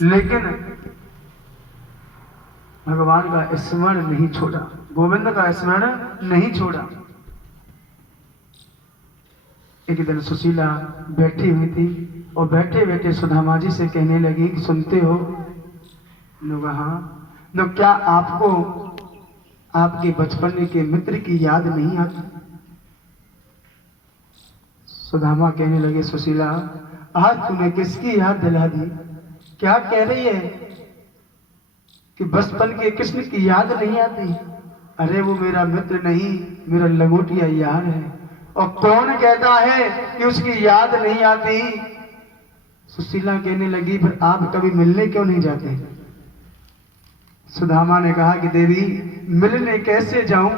लेकिन भगवान का स्मरण नहीं छोड़ा, गोविंद का स्मरण नहीं छोड़ा। एक दिन सुशीला बैठी हुई थी और बैठे बैठे सुदामा जी से कहने लगी कि सुनते हो? हाँ। तो क्या आपको आपके बचपन के मित्र की याद नहीं आती? सुदामा कहने लगे सुशीला, आज तूने किसकी याद दिला दी? क्या कह रही है कि बचपन के कृष्ण की याद नहीं आती? अरे वो मेरा मित्र नहीं, मेरा लंगोटिया यार है। और कौन कहता है कि उसकी याद नहीं आती? सुशीला कहने लगी, फिर आप कभी मिलने क्यों नहीं जाते? सुदामा ने कहा कि देवी मिलने कैसे जाऊं?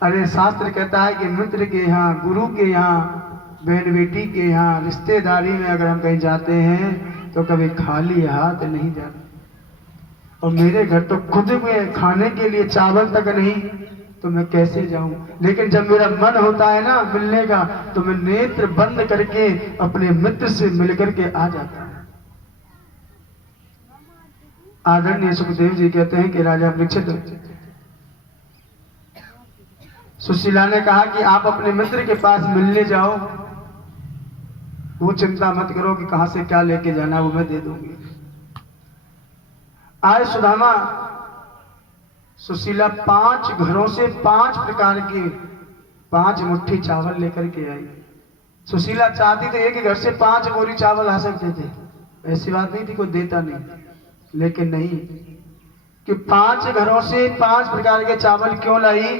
अरे शास्त्र कहता है कि मित्र के यहाँ, गुरु के यहाँ, बहन बेटी के यहाँ, रिश्तेदारी में अगर हम कहीं जाते हैं तो कभी खाली हाथ नहीं जाते। और मेरे घर तो खुद में खाने के लिए चावल तक नहीं, तो मैं कैसे जाऊं? लेकिन जब मेरा मन होता है ना मिलने का, तो मैं नेत्र बंद करके अपने मित्र से मिलकर के आ जाता हूं। आदरणीय सुखदेव जी कहते हैं कि राजा परीक्षित, सुशीला ने कहा कि आप अपने मित्र के पास मिलने जाओ, वो चिंता मत करो कि कहां से क्या लेके जाना, वो मैं दे दूंगी। आज सुदामा सुशीला 5 घरों से 5 प्रकार के 5 मुट्ठी चावल लेकर के आई। सुशीला चाहती तो एक घर से 5 बोरी चावल आ सकते थे, ऐसी बात नहीं थी, कोई देता नहीं, लेकिन नहीं कि 5 घरों से 5 प्रकार के चावल क्यों लाई?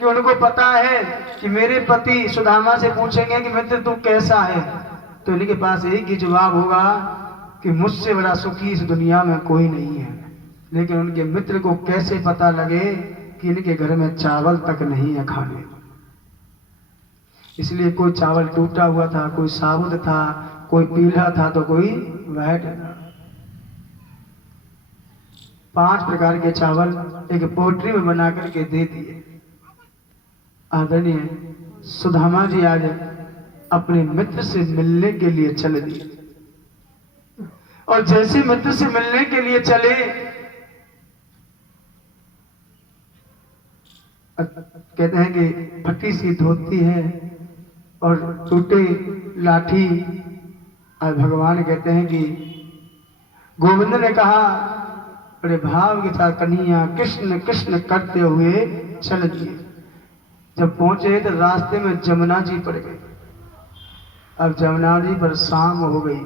कि उनको पता है कि मेरे पति सुदामा से पूछेंगे कि मित्र तू कैसा है, तो इनके पास एक ही जवाब होगा कि मुझसे बड़ा सुखी इस दुनिया में कोई नहीं है। लेकिन उनके मित्र को कैसे पता लगे कि इनके घर में चावल तक नहीं है खाने? इसलिए कोई चावल टूटा हुआ था, कोई साबुत था, कोई पीला था, तो कोई व्हाइट था। 5 प्रकार के चावल एक पोटली में बना करके दे दिए। आदरणीय सुदामा जी आज अपने मित्र से मिलने के लिए चल दिए, और जैसे मित्र से मिलने के लिए चले, कहते हैं कि फटी सी धोती है और टूटे लाठी। और भगवान कहते हैं कि गोविंद ने कहा, बड़े भाव के साथ कन्हैया कृष्ण कृष्ण करते हुए चल दिए। जब पहुंचे तो रास्ते में जमुना जी पड़ गए। अब जमुना जी पर शाम हो गई,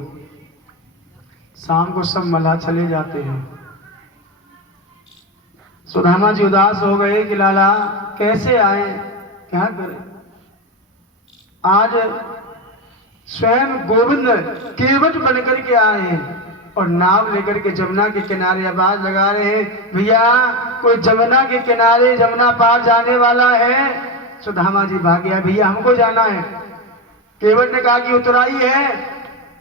शाम को सब मल्लाह चले जाते हैं। सुदामा जी उदास हो गए कि लाला कैसे आए, क्या करें? आज स्वयं गोविंद केवट बनकर के आए हैं और नाव लेकर के जमुना के किनारे आवाज लगा रहे हैं, भैया कोई जमुना के किनारे जमुना पार जाने वाला है? सुदामा जी भाग गया, भैया हमको जाना है। केवट ने कहा कि उतराई है।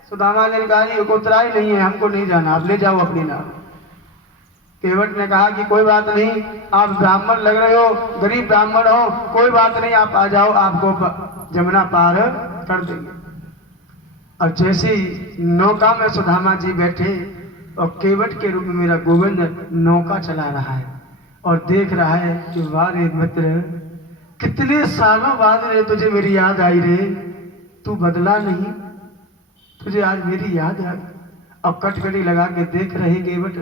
सुदामा ने कहा कि उतराई नहीं है, हमको नहीं जाना, आप ले जाओ अपनी नाव। केवट ने कहा कि कोई बात नहीं, आप ब्राह्मण लग रहे हो, गरीब ब्राह्मण हो, कोई बात नहीं, आप आ जाओ, आपको जमुना पार कर देंगे। और जैसे ही नौका में सुदामा जी बैठे और केवट के रूप में मेरा गोविंद नौका चला रहा है और देख रहा है कि वाह रे मित्र, कितने सालों बाद रे तुझे मेरी याद आई रे, तू बदला नहीं, तुझे आज मेरी याद आई। अब कटकटी लगा के देख रहे केवट।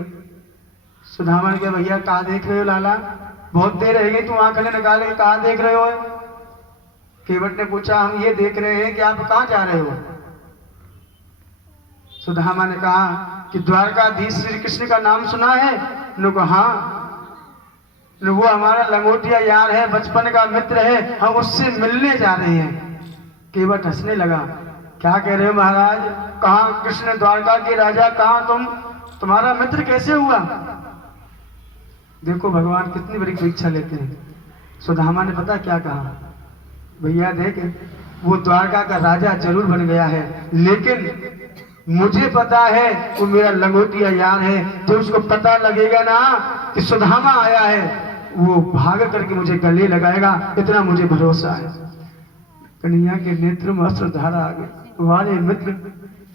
सुदामा ने कहा, भैया कहाँ देख रहे हो लाला, बहुत देर रह गई, तू आंखें निकाले, कहाँ देख रहे हो? केवट ने पूछा, हम ये देख रहे हैं कि आप कहाँ जा रहे हो। सुदामा ने कहा कि द्वारकाधीश श्री कृष्ण का नाम सुना है? लोग हाँ, वो हमारा लंगोटिया यार है, बचपन का मित्र है, हम उससे मिलने जा रहे हैं। केवट हंसने लगा, क्या कह रहे हो महाराज, कहाँ कृष्ण द्वारका के राजा, कहाँ तुम, तुम्हारा मित्र कैसे हुआ? देखो भगवान कितनी बड़ी परीक्षा लेते हैं। सुदामा ने पता क्या कहा, भैया देख वो द्वारका का राजा जरूर बन गया है, लेकिन मुझे पता है वो मेरा लंगोटिया यार है। जब उसको पता लगेगा ना कि सुदामा आया है, वो भाग करके मुझे गले लगाएगा, इतना मुझे भरोसा है। कन्हैया के नेत्र में अश्रु धारा आ गई। वाले मित्र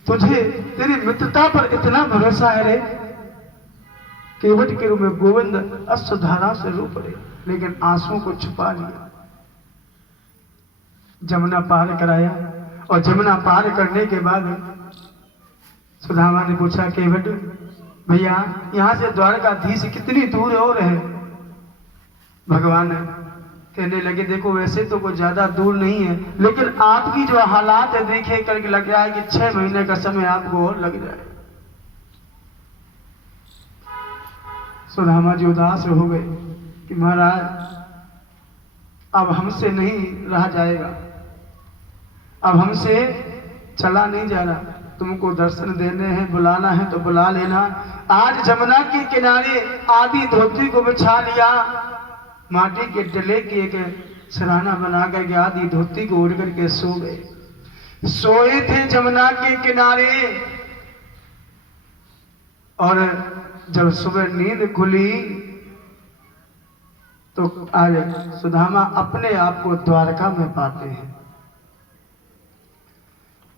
तुझे तेरी मित्रता पर इतना भरोसा है रे। केवट के रूप में गोविंद अश्रुधारा से रो पड़े, लेकिन आंसुओं को छुपा लिया। जमुना पार कराया और जमुना पार करने के बाद सुदामा ने पूछा, केवट भैया यहां से द्वारकाधीश कितनी दूर और है? भगवान कहने लगे, देखो वैसे तो कोई ज्यादा दूर नहीं है, लेकिन आपकी जो हालात है देखे करके लग रहा है कि 6 महीने का समय आपको और लग जाए। सुदामा जी उदास हो गए कि महाराज अब हमसे नहीं रहा जाएगा, अब हमसे चला नहीं जा रहा, तुमको दर्शन देने हैं, बुलाना है तो बुला लेना। आज जमुना के किनारे आदि धोती को बिछा लिया, माटी के डले की एक सराहना बना करके आदि धोती को ओढ़ करके सो गए। सोए थे जमुना के किनारे, और जब सुबह नींद खुली तो आज सुदामा अपने आप को द्वारका में पाते हैं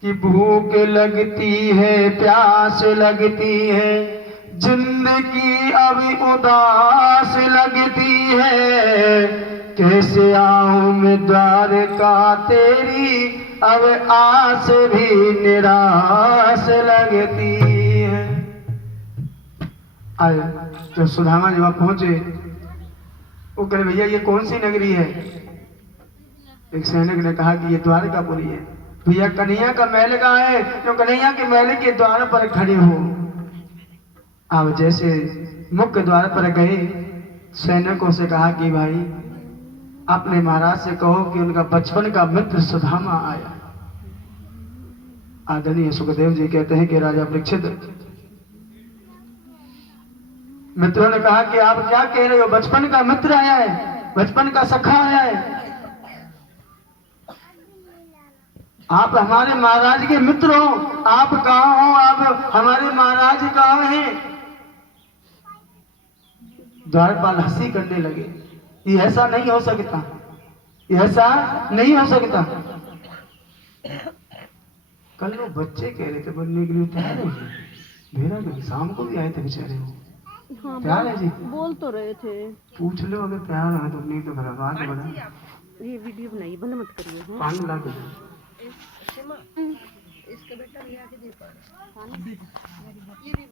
कि भूख लगती है, प्यास लगती है, जिंदगी अभी उदास लगती है, कैसे आऊं मैं द्वारका तेरी, अब आस भी निराश लगती है। आए जब सुदामा जी वहां पहुंचे, वो कहे भैया ये कौन सी नगरी है? एक सैनिक ने कहा कि ये द्वारकापुरी है। भैया कन्हैया का महल कहाँ है? जो कन्हैया के महल के द्वार पर खड़े हो। अब जैसे मुख्य द्वार पर गए, सैनिकों से कहा कि भाई अपने महाराज से कहो कि उनका बचपन का मित्र सुदामा आया। आदरणीय सुखदेव जी कहते हैं कि राजा परीक्षित, मित्रों ने कहा कि आप क्या कह रहे हो? बचपन का मित्र आया है, बचपन का सखा आया है। आप हमारे महाराज के मित्र हो, आप कहाँ हो? आप हमारे महाराज कहाँ हैं? द्वारपाल हंसी करने लगे, ये ऐसा नहीं हो सकता, ये ऐसा नहीं हो सकता। कल वो बच्चे कह रहे थे बनने के लिए तैयार है, मेरा नहीं, शाम को भी आए थे बेचारे। हाँ, प्यार है जी, बोल तो रहे थे। पूछ लो अगर प्यार है तो, नहीं तो घर बात बना। ये वीडियो बनाइए, बंद मत करिए। पानी ला के इसका बेटा भी आके दे पा